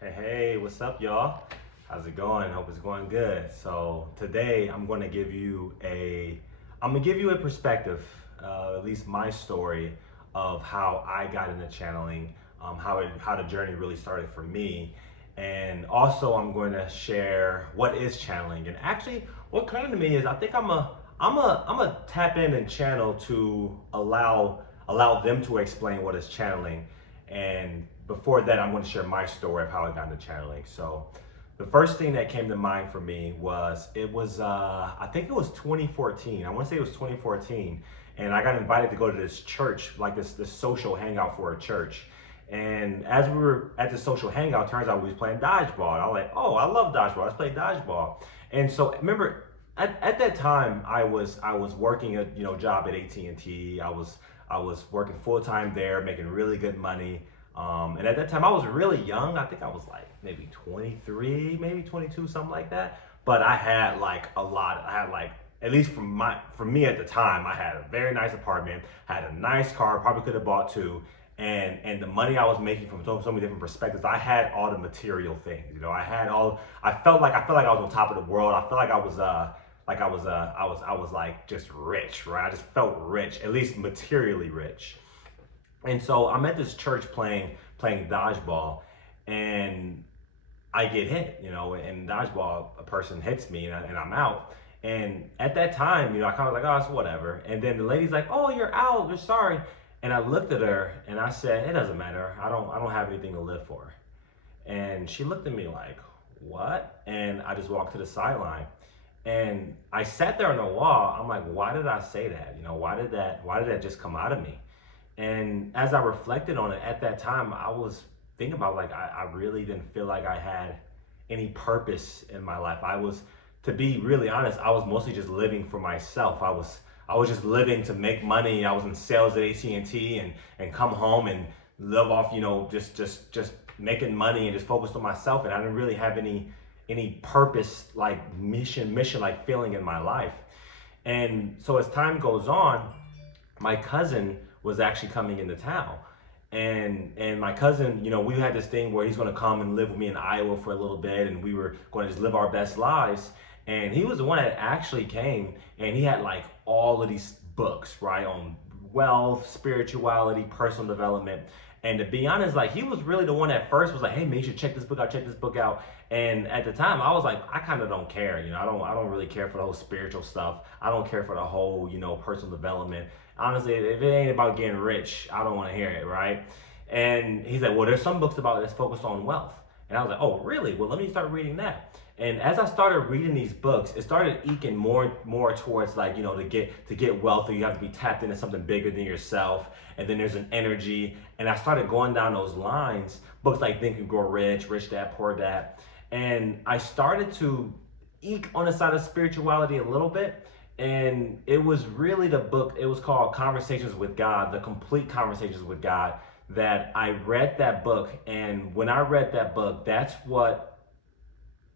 Hey, what's up, y'all? How's it going? Hope it's going good. So today I'm gonna give you a perspective, at least my story of how I got into channeling, how the journey really started for me, and also I'm going to share what is channeling. And actually, what came to me is I think I'm a tap in and channel to allow them to explain what is channeling. And before that, I'm going to share my story of how I got into channeling. So, the first thing that came to mind for me was I think it was 2014. I want to say it was 2014, and I got invited to go to this church, like this social hangout for a church. And as we were at the social hangout, turns out we was playing dodgeball. And I was like, oh, I love dodgeball. Let's play dodgeball. And so remember, at that time, I was working a job at AT&T. I was working full time there, making really good money. And at that time, I was really young. I think I was like maybe 23, maybe 22, something like that. But I had like a lot. I had like, at least for me at the time, I had a very nice apartment, had a nice car, probably could have bought two. And the money I was making from so many different perspectives, I had all the material things. I had all. I felt like I was on top of the world. I felt like I was like just rich, right? I just felt rich, at least materially rich. And so I'm at this church playing dodgeball, and I get hit, and dodgeball, a person hits me, and I'm out. And at that time, I kind of like, oh, it's whatever. And then the lady's like, oh, you're out, you're sorry. And I looked at her and I said, it doesn't matter. I don't have anything to live for. And she looked at me like, what? And I just walked to the sideline. And I sat there on the wall. I'm like, why did I say that? Why did that just come out of me? And as I reflected on it at that time, I was thinking about like I really didn't feel like I had any purpose in my life. To be really honest, I was mostly just living for myself. I was just living to make money. I was in sales at AT&T and come home and live off, just making money and just focused on myself. And I didn't really have any purpose, like mission like feeling in my life. And so as time goes on, my cousin was actually coming into town. And my cousin, we had this thing where he's going to come and live with me in Iowa for a little bit, and we were going to just live our best lives. And he was the one that actually came, and he had like all of these books, right, on wealth, spirituality, personal development. And to be honest, like he was really the one that first was like, hey man, you should check this book out, check this book out. And at the time I was like, I kind of don't care, I don't really care for the whole spiritual stuff. I don't care for the whole, personal development. Honestly, if it ain't about getting rich, I don't want to hear it, right? And he's like, well, there's some books about it that's focused on wealth. And I was like, oh, really? Well, let me start reading that. And as I started reading these books, it started eking more towards like, to get wealthy, you have to be tapped into something bigger than yourself. And then there's an energy. And I started going down those lines, books like Think and Grow Rich, Rich Dad, Poor Dad. And I started to eke on the side of spirituality a little bit. And it was really the book, it was called Conversations with God, the complete Conversations with God, that I read that book. And when I read that book, that's what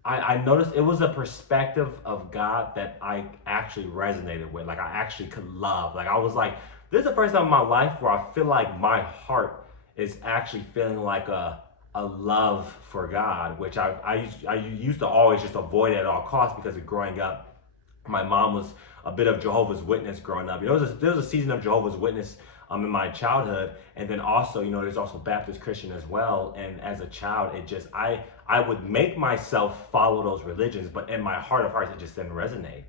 I noticed. It was a perspective of God that I actually resonated with, like I actually could love. Like I was like, this is the first time in my life where I feel like my heart is actually feeling like a love for God, which I used to always just avoid at all costs because of growing up. My mom was a bit of Jehovah's Witness growing up. There was a season of Jehovah's Witness in my childhood, and then also, there's also Baptist Christian as well. And as a child, it just I would make myself follow those religions, but in my heart of hearts, it just didn't resonate.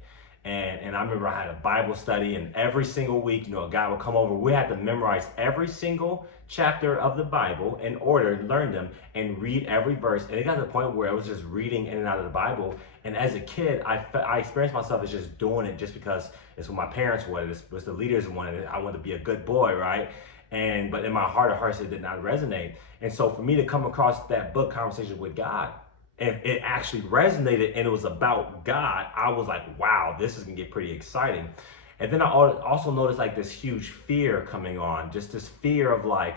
And I remember I had a Bible study, and every single week, a guy would come over. We had to memorize every single chapter of the Bible in order, learn them, and read every verse. And it got to the point where I was just reading in and out of the Bible. And as a kid, I experienced myself as just doing it just because it's what my parents wanted. It was the leaders wanted it. I wanted to be a good boy, right? But in my heart of hearts, it did not resonate. And so for me to come across that book, Conversation with God, and it actually resonated and it was about God, I was like, wow, this is gonna get pretty exciting. And then I also noticed like this huge fear coming on, just this fear of like,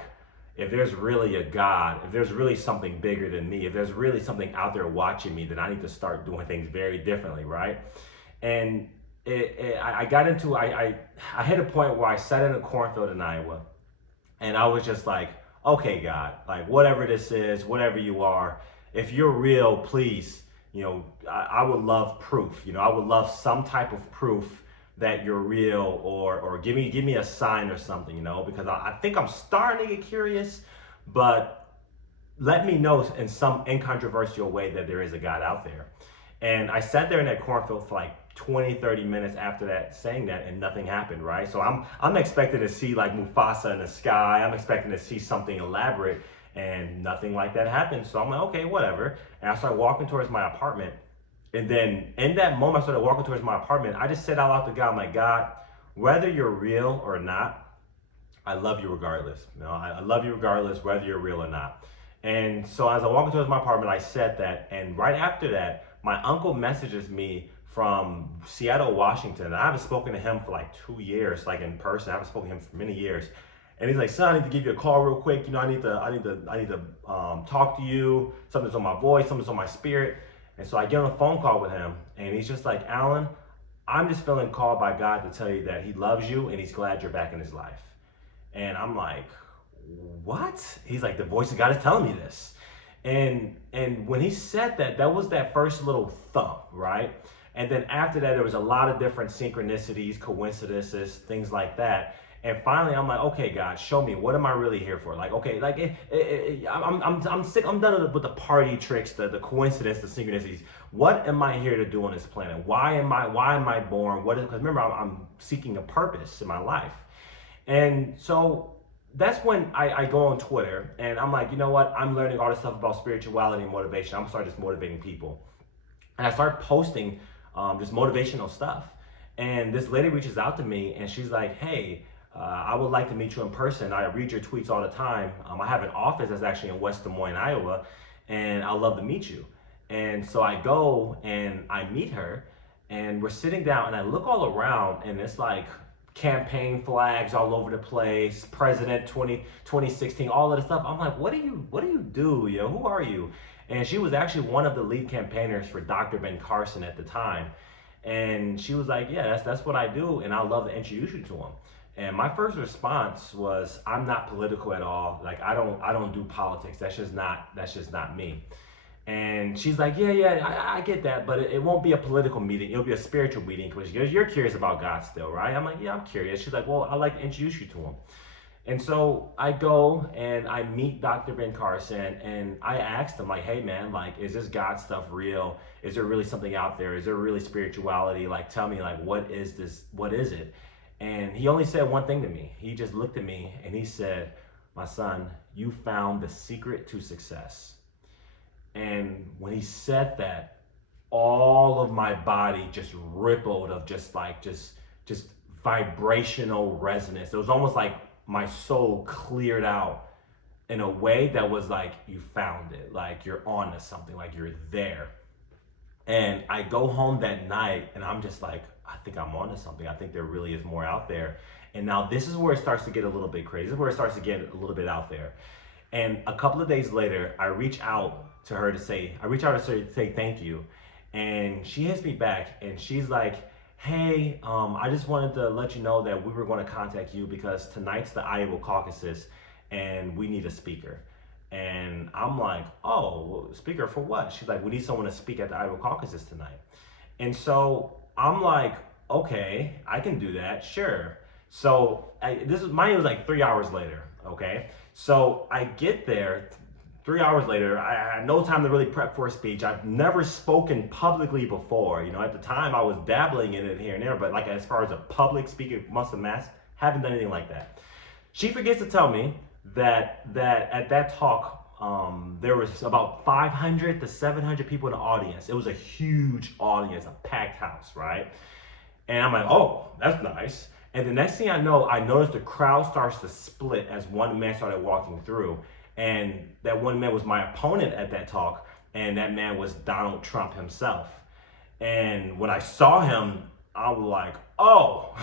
if there's really a God, if there's really something bigger than me, if there's really something out there watching me, then I need to start doing things very differently, right? And I hit a point where I sat in a cornfield in Iowa, and I was just like, okay, God, like whatever this is, whatever you are, if you're real, please, I would love proof. I would love some type of proof that you're real, or give me a sign or something, because I think I'm starting to get curious, but let me know in some incontroversial way that there is a God out there. And I sat there in that cornfield for like 20, 30 minutes after that, saying that, and nothing happened, right? So I'm expecting to see like Mufasa in the sky. I'm expecting to see something elaborate, and nothing like that happened. So I'm like, okay, whatever. And I started walking towards my apartment. And then in that moment, I started walking towards my apartment. I just said out loud to God, I'm like, God, whether you're real or not, I love you regardless. I love you regardless, whether you're real or not. And so as I walked towards my apartment, I said that. And right after that, my uncle messages me from Seattle, Washington. I haven't spoken to him for like 2 years, like in person. I haven't spoken to him for many years. And he's like, son, I need to give you a call real quick. I need to talk to you. Something's on my voice, something's on my spirit. And so I get on a phone call with him, and he's just like, Alan, I'm just feeling called by God to tell you that he loves you and he's glad you're back in his life. And I'm like, what? He's like, the voice of God is telling me this. And when he said that, that was that first little thump, right? And then after that, there was a lot of different synchronicities, coincidences, things like that. And finally, I'm like, okay, God, show me, what am I really here for? Like, okay, like I'm sick. I'm done with the party tricks, the coincidence, the synchronicities. What am I here to do on this planet? Why am I born? Because remember, I'm seeking a purpose in my life. And so that's when I go on Twitter, and I'm like, you know what? I'm learning all this stuff about spirituality and motivation. I'm gonna start just motivating people. And I start posting just motivational stuff. And this lady reaches out to me, and she's like, hey, I would like to meet you in person. I read your tweets all the time. I have an office that's actually in West Des Moines, Iowa, and I'd love to meet you. And so I go and I meet her, and we're sitting down, and I look all around, and it's like campaign flags all over the place, President 2016, all of the stuff. I'm like, what do you do? Who are you? And she was actually one of the lead campaigners for Dr. Ben Carson at the time. And she was like, yeah, that's what I do, and I'd love to introduce you to him. And my first response was, I'm not political at all. Like, I don't do politics. That's just not me. And she's like, yeah, I get that, but it won't be a political meeting. It'll be a spiritual meeting because you're curious about God still, right? I'm like, yeah, I'm curious. She's like, well, I'd like to introduce you to him. And so I go and I meet Dr. Ben Carson, and I asked him, like, hey man, like, is this God stuff real? Is there really something out there? Is there really spirituality? Like, tell me, like, what is this? What is it? And he only said one thing to me. He just looked at me and he said, my son, you found the secret to success. And when he said that, all of my body just rippled of just vibrational resonance. It was almost like my soul cleared out in a way that was like, you found it, like you're on to something, like you're there. And I go home that night and I'm just like, I think I'm onto something. I think there really is more out there. And now this is where it starts to get a little bit crazy. This is where it starts to get a little bit out there. And a couple of days later, I reach out to her to say thank you. And she hits me back and she's like, hey, I just wanted to let you know that we were going to contact you because tonight's the Iowa caucuses and we need a speaker. And I'm like, oh, speaker for what? She's like, we need someone to speak at the Iowa caucuses tonight. And so I'm like, okay, I can do that, sure. So mine was like 3 hours later, okay? So I get there 3 hours later. I had no time to really prep for a speech. I've never spoken publicly before. At the time I was dabbling in it here and there, but like as far as a public speaker amongst the mass, haven't done anything like that. She forgets to tell me that at that talk, there was about 500 to 700 people in the audience. It was a huge audience, a packed house, right? And I'm like, oh, that's nice. And the next thing I know, I noticed the crowd starts to split as one man started walking through. And that one man was my opponent at that talk. And that man was Donald Trump himself. And when I saw him, I was like, oh,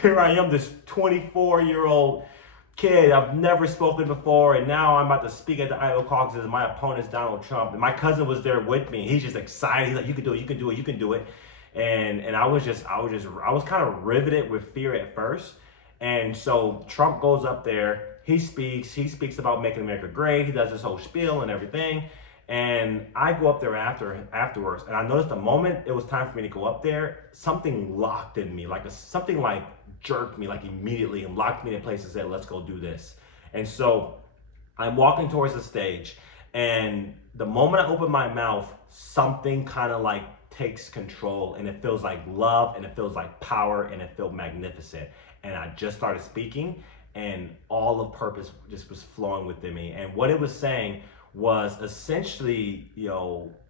here I am, this 24-year-old kid. I've never spoken before, and now I'm about to speak at the Iowa caucuses, and my opponent's Donald Trump. And my cousin was there with me. He's just excited. He's like, you can do it, you can do it, you can do it. And I was kind of riveted with fear at first. And so Trump goes up there, he speaks about making America great. He does this whole spiel and everything. And I go up there afterwards, and I noticed the moment it was time for me to go up there, something locked in me, something like jerked me like immediately and locked me in place and said, "Let's go do this." And so I'm walking towards the stage, and the moment I open my mouth, something kind of like takes control, and it feels like love, and it feels like power, and it felt magnificent. And I just started speaking, and all of purpose just was flowing within me. And what it was saying was essentially,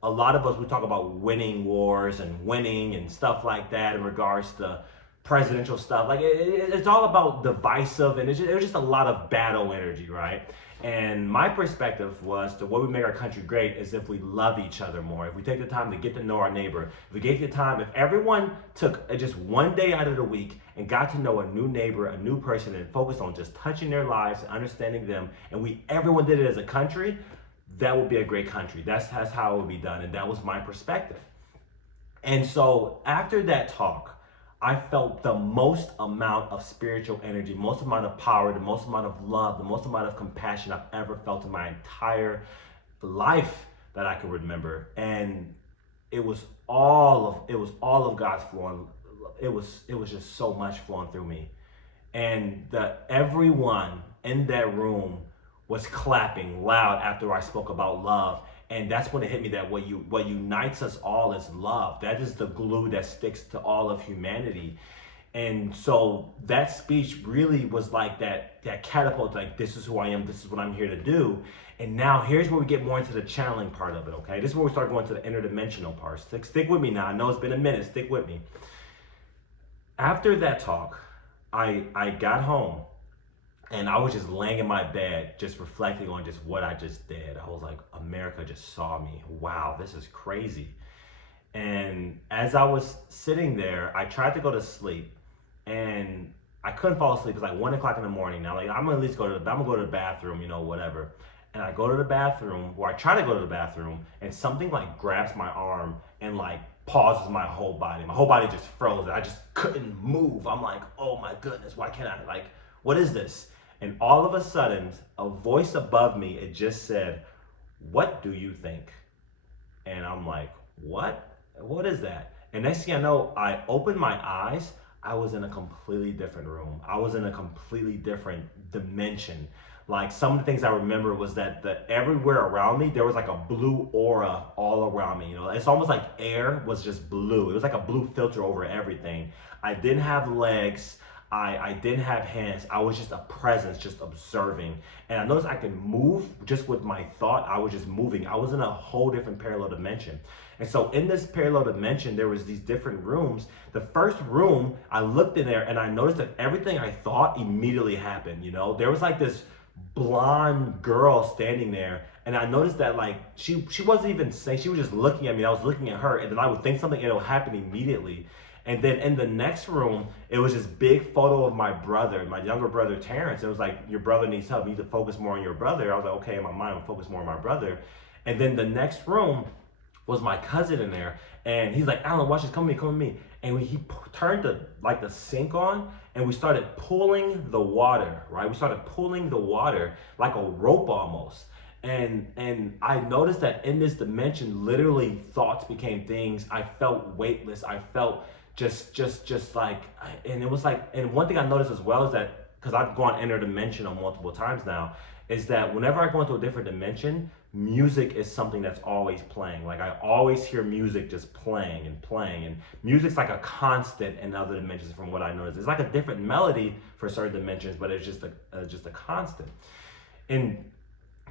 a lot of us, we talk about winning wars and winning and stuff like that in regards to presidential stuff. Like it's all about divisive, and it was just a lot of battle energy, right? And my perspective was the way we make our country great is if we love each other more, if we take the time to get to know our neighbor, if we gave the time, if everyone took just one day out of the week and got to know a new neighbor, a new person, and focused on just touching their lives and understanding them, and everyone did it as a country, that would be a great country. That's how it would be done, and that was my perspective. And so after that talk, I felt the most amount of spiritual energy, most amount of power, the most amount of love, the most amount of compassion I've ever felt in my entire life that I can remember. And it was all of God's flowing. It was just so much flowing through me. And everyone in that room was clapping loud after I spoke about love. And that's when it hit me that what unites us all is love. That is the glue that sticks to all of humanity. And so that speech really was like that catapult, like, this is who I am, this is what I'm here to do. And now here's where we get more into the channeling part of it, okay? This is where we start going to the interdimensional part. Stick with me now. I know it's been a minute. Stick with me. After that talk, I got home. And I was just laying in my bed, just reflecting on just what I just did. I was like, America just saw me. Wow, this is crazy. And as I was sitting there, I tried to go to sleep, and I couldn't fall asleep. It's like 1 o'clock in the morning now. Like, I'm gonna at least I'm gonna go to the bathroom, whatever. And I go to the bathroom, or I try to go to the bathroom, and something like grabs my arm and like pauses my whole body. My whole body just froze. I just couldn't move. I'm like, oh my goodness, why can't I? Like, what is this? And all of a sudden, a voice above me, it just said, "What do you think?" And I'm like, what? What is that? And next thing I know, I opened my eyes. I was in a completely different room. I was in a completely different dimension. Like, some of the things I remember was that everywhere around me, there was like a blue aura all around me. It's almost like air was just blue. It was like a blue filter over everything. I didn't have legs. I didn't have hands. I was just a presence, just observing. And I noticed I could move just with my thought. I was just moving. I was in a whole different parallel dimension. And so in this parallel dimension, there was these different rooms. The first room, I looked in there and I noticed that everything I thought immediately happened. There was like this blonde girl standing there. And I noticed that, like, she wasn't even saying, she was just looking at me. I was looking at her, and then I would think something and it'll happen immediately. And then in the next room, it was this big photo of my brother, my younger brother, Terrence. It was like, your brother needs help. You need to focus more on your brother. I was like, okay, in my mind, I'll focus more on my brother. And then the next room was my cousin in there. And he's like, Alan, watch this, come with me. And he turned the sink on, and we started pulling the water, right? We started pulling the water like a rope almost. And I noticed that in this dimension, literally thoughts became things. I felt weightless. I felt just like, and it was like, and one thing I noticed as well is that, because I've gone interdimensional multiple times now, is that whenever I go into a different dimension, music is something that's always playing. Like, I always hear music just playing, and music's like a constant in other dimensions from what I noticed. It's like a different melody for certain dimensions, but it's just a constant. In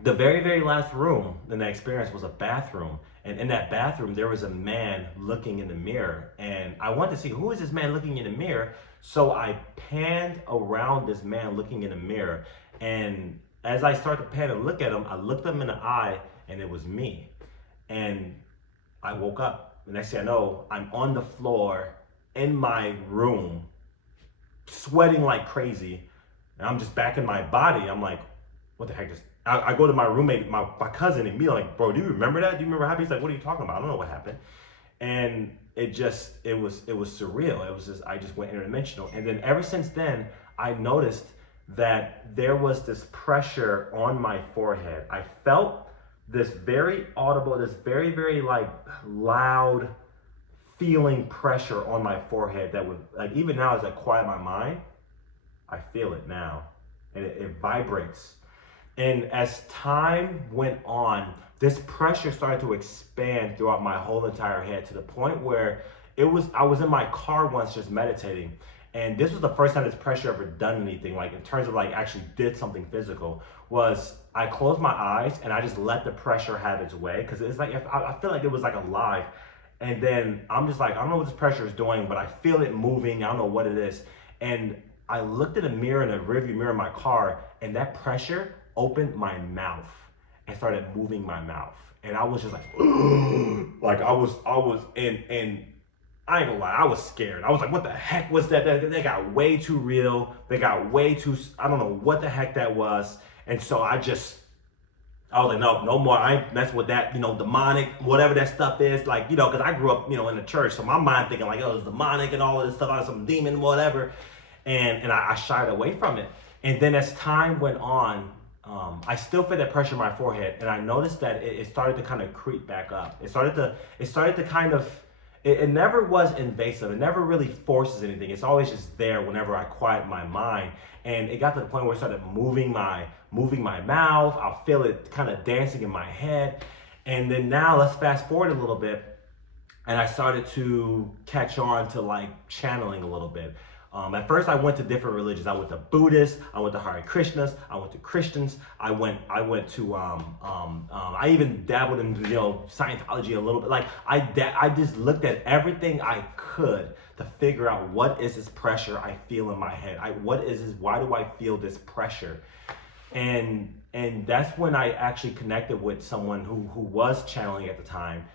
the very, very last room in that experience was a bathroom. And in that bathroom, there was a man looking in the mirror. And I wanted to see, who is this man looking in the mirror? So I panned around this man looking in the mirror. And as I started to pan and look at him, I looked him in the eye, and it was me. And I woke up. The next thing I know, I'm on the floor in my room, sweating like crazy. And I'm just back in my body. I'm like, what the heck? I go to my roommate, my cousin, and be like, bro, do you remember that? Do you remember what happened? He's like, what are you talking about? I don't know what happened. And it was surreal. It was just, I just went interdimensional. And then ever since then, I noticed that there was this pressure on my forehead. I felt this very audible, this very, very like loud feeling pressure on my forehead that would, like, even now as I quiet my mind, I feel it now, and it vibrates. And as time went on, this pressure started to expand throughout my whole entire head to the point where I was in my car once just meditating, and this was the first time this pressure ever done anything, like in terms of like actually did something physical. Was I closed my eyes and I just let the pressure have its way, because it's like, if I feel like it was like alive, and then I'm just like, I don't know what this pressure is doing, but I feel it moving. I don't know what it is. And I looked at a mirror, in a rearview mirror in my car, and that pressure opened my mouth and started moving my mouth. And I was just like, like I was, and I ain't gonna lie, I was scared. I was like, what the heck was that? They got way too real. They got way too, I don't know what the heck that was. And so I was like, no more. I ain't messing with that, demonic, whatever that stuff is. Like, because I grew up, in the church. So my mind thinking like, oh, it's demonic and all of this stuff, out some demon, whatever. And I shied away from it. And then as time went on, I still felt that pressure in my forehead. And I noticed that it started to kind of creep back up. It started to kind of, it never was invasive. It never really forces anything. It's always just there whenever I quiet my mind. And it got to the point where it started moving my mouth. I'll feel it kind of dancing in my head. And then now let's fast forward a little bit. And I started to catch on to like channeling a little bit. At first I went to different religions. I went to Buddhists, I went to Hare Krishnas, I went to Christians, I went to I even dabbled in Scientology a little bit. Like I just looked at everything I could to figure out, what is this pressure I feel in my head? What is this? Why do I feel this pressure? And that's when I actually connected with someone who was channeling at the time.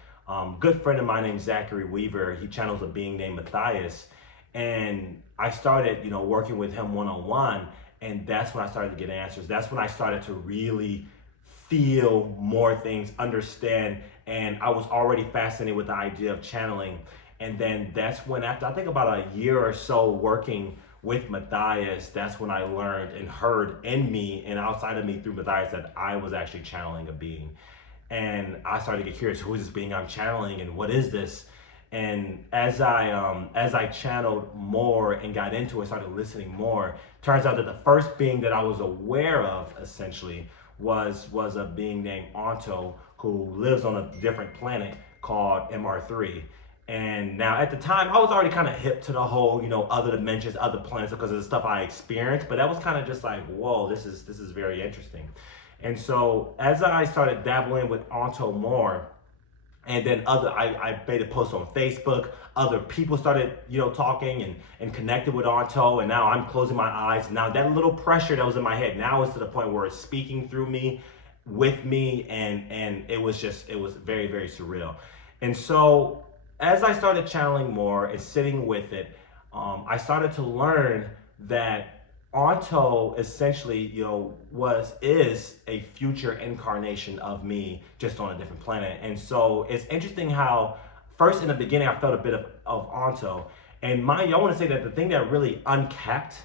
Good friend of mine named Zachary Weaver. He channels a being named Matthias. And I started, working with him one-on-one, and that's when I started to get answers. That's when I started to really feel more things, understand, and I was already fascinated with the idea of channeling. And then that's when, after I think about a year or so working with Matthias, that's when I learned and heard in me and outside of me through Matthias that I was actually channeling a being. And I started to get curious, who is this being I'm channeling and what is this? And as I channeled more and got into it, started listening more, turns out that the first being that I was aware of essentially was a being named Onto, who lives on a different planet called MR3. And now at the time I was already kind of hip to the whole, other dimensions, other planets, because of the stuff I experienced, but that was kind of just like, whoa, this is very interesting. And so as I started dabbling with Onto more, and then I made a post on Facebook. Other people started, talking and connected with Onto, and now I'm closing my eyes. Now that little pressure that was in my head now is to the point where it's speaking through me, with me, and it was very, very surreal. And so as I started channeling more and sitting with it, I started to learn that Onto essentially, is a future incarnation of me, just on a different planet. And so it's interesting how first in the beginning I felt a bit of Onto, and I want to say that the thing that really uncapped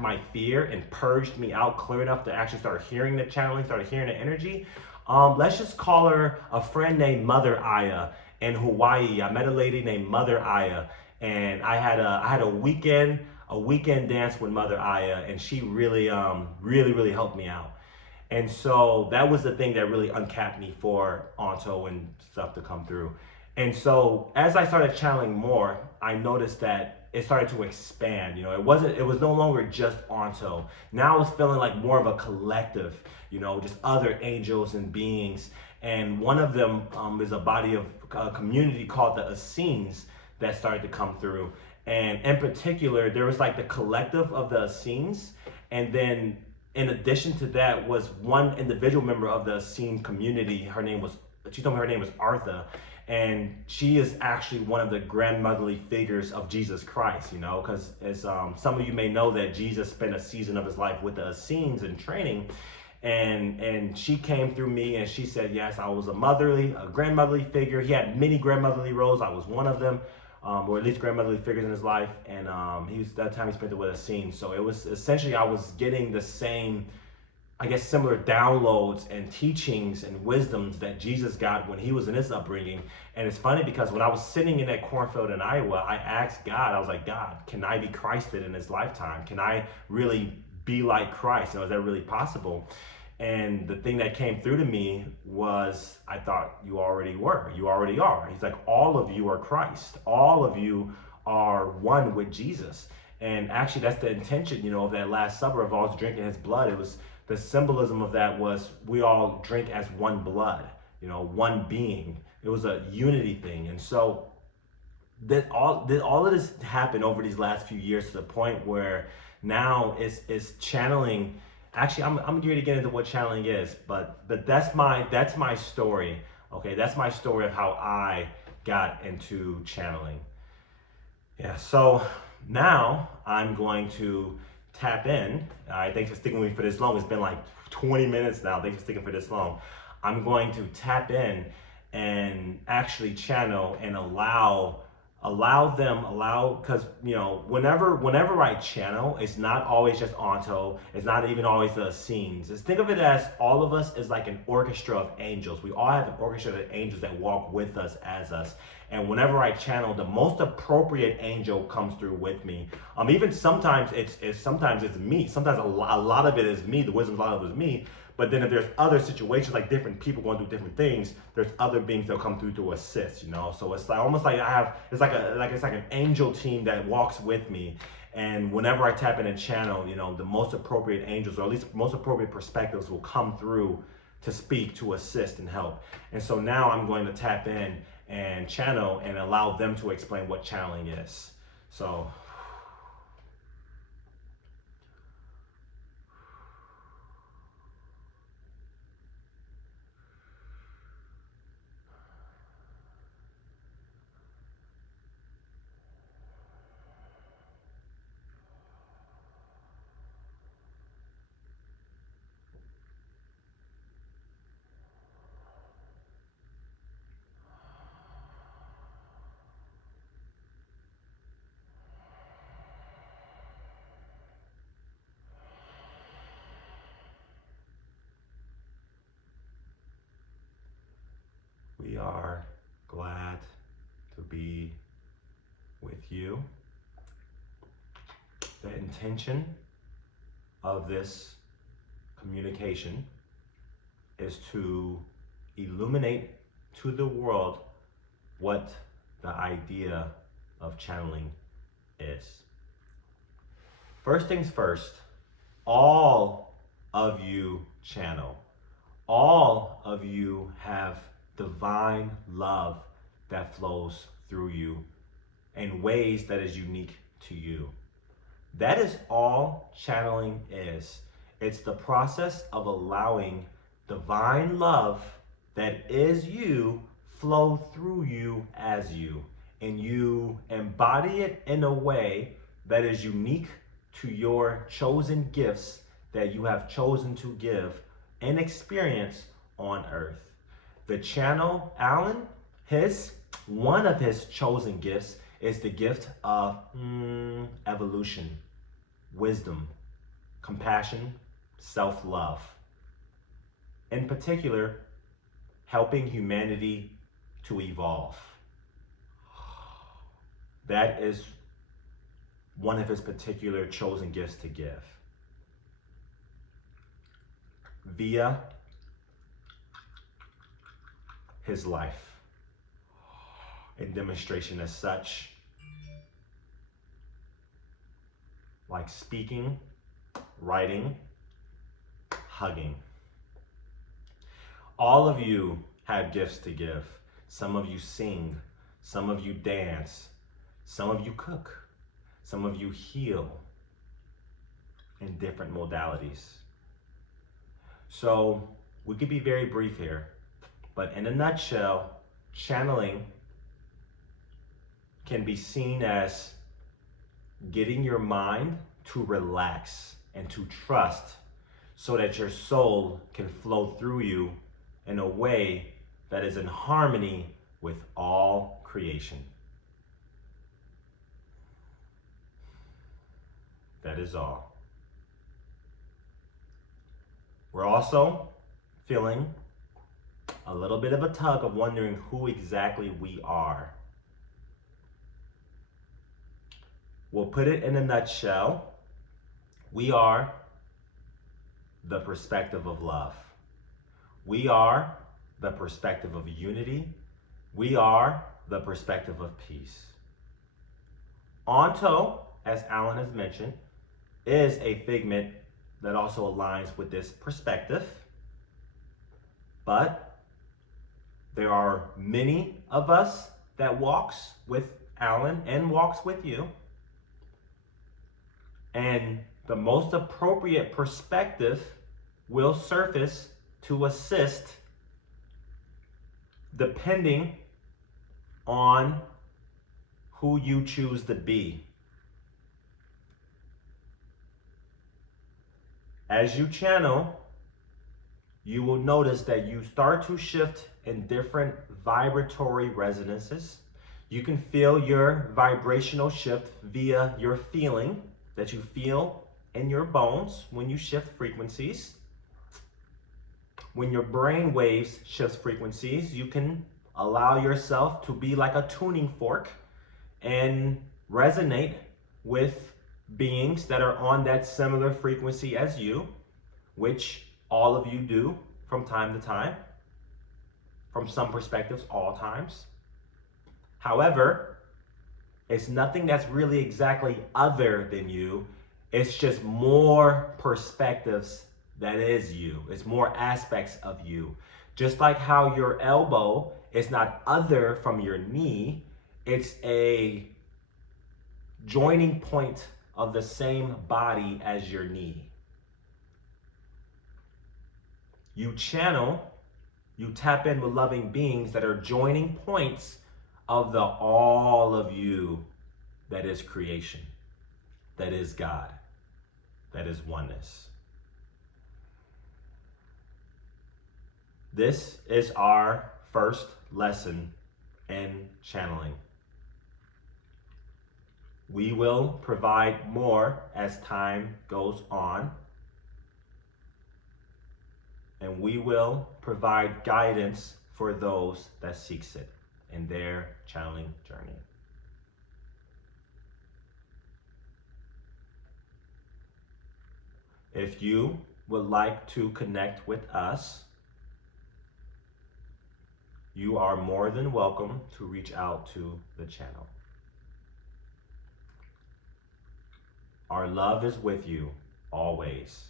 my fear and purged me out clear enough to actually start hearing the channeling, started hearing the energy. Let's just call her a friend named Mother Aya in Hawaii. I met a lady named Mother Aya, and I had a weekend dance with Mother Aya, and she really helped me out. And so that was the thing that really uncapped me for Onto and stuff to come through. And so as I started channeling more, I noticed that it started to expand. It was no longer just Onto. Now I was feeling like more of a collective, just other angels and beings. And one of them is a body of community called the Essenes that started to come through. And in particular, there was like the collective of the Essenes, and then in addition to that was one individual member of the Essene community. She told me her name was Artha, and she is actually one of the grandmotherly figures of Jesus Christ, because as some of you may know, that Jesus spent a season of his life with the Essenes in training, and she came through me and she said, yes, I was a grandmotherly figure. He had many grandmotherly roles. I was one of them. Or at least grandmotherly figures in his life, and that time he spent it with Essene. So it was essentially I was getting the same I guess, similar downloads and teachings and wisdoms that Jesus got when he was in his upbringing. And it's funny because when I was sitting in that cornfield in Iowa, I asked God, I was like, God, can I be Christed in his lifetime? Can I really be like Christ? Is that really possible? And the thing that came through to me was, I thought you already were. You already are. He's like, all of you are Christ. All of you are one with Jesus. And actually, that's the intention, of that Last Supper of us drinking his blood. It was the symbolism of that was we all drink as one blood, one being. It was a unity thing. And so all of this happened over these last few years to the point where now it's channeling. Actually, I'm going to get into what channeling is, but that's my story. Okay, that's my story of how I got into channeling. Yeah, so now I'm going to tap in. All right, thanks for sticking with me for this long. It's been like 20 minutes now. Thanks for sticking for this long. I'm going to tap in and actually channel and allow because whenever I channel, it's not always just onto, it's not even always the scenes. Just think of it as all of us is like an orchestra of angels. We all have an orchestra of angels that walk with us as us. And whenever I channel, the most appropriate angel comes through with me. Even sometimes it's me. Sometimes a lot of it is me. The wisdom, a lot of it is me. But then if there's other situations, like different people going through different things, there's other beings that come through to assist. So it's like almost like it's like an angel team that walks with me. And whenever I tap in a channel, the most appropriate angels, or at least most appropriate perspectives, will come through to speak, to assist, and help. And so now I'm going to tap in and channel and allow them to explain what channeling is. So. We are glad to be with you. The intention of this communication is to illuminate to the world what the idea of channeling is. First things first, all of you channel. All of you have divine love that flows through you in ways that is unique to you. That is all channeling is. It's the process of allowing divine love that is you flow through you as you. And you embody it in a way that is unique to your chosen gifts that you have chosen to give and experience on earth. The channel, Alan, one of his chosen gifts is the gift of evolution, wisdom, compassion, self-love. In particular, helping humanity to evolve. That is one of his particular chosen gifts to give. Via his life in demonstration as such, like speaking, writing, hugging. All of you have gifts to give. Some of you sing, some of you dance, some of you cook, some of you heal in different modalities. So we could be very brief here, but in a nutshell, channeling can be seen as getting your mind to relax and to trust so that your soul can flow through you in a way that is in harmony with all creation. That is all. We're also feeling a little bit of a tug of wondering who exactly we are. We'll put it in a nutshell. We are the perspective of love. We are the perspective of unity. We are the perspective of peace. Onto, as Alan has mentioned, is a figment that also aligns with this perspective. But there are many of us that walks with Alan and walks with you. And the most appropriate perspective will surface to assist depending on who you choose to be. As you channel, you will notice that you start to shift in different vibratory resonances. You can feel your vibrational shift via your feeling that you feel in your bones when you shift frequencies. When your brain waves shifts frequencies, you can allow yourself to be like a tuning fork and resonate with beings that are on that similar frequency as you, which all of you do from time to time, from some perspectives, all times. However, it's nothing that's really exactly other than you. It's just more perspectives that is you. It's more aspects of you. Just like how your elbow is not other from your knee, it's a joining point of the same body as your knee. You channel, you tap in with loving beings that are joining points of the all of you that is creation, that is God, that is oneness. This is our first lesson in channeling. We will provide more as time goes on, and we will provide guidance for those that seeks it in their channeling journey. If you would like to connect with us, you are more than welcome to reach out to the channel. Our love is with you always.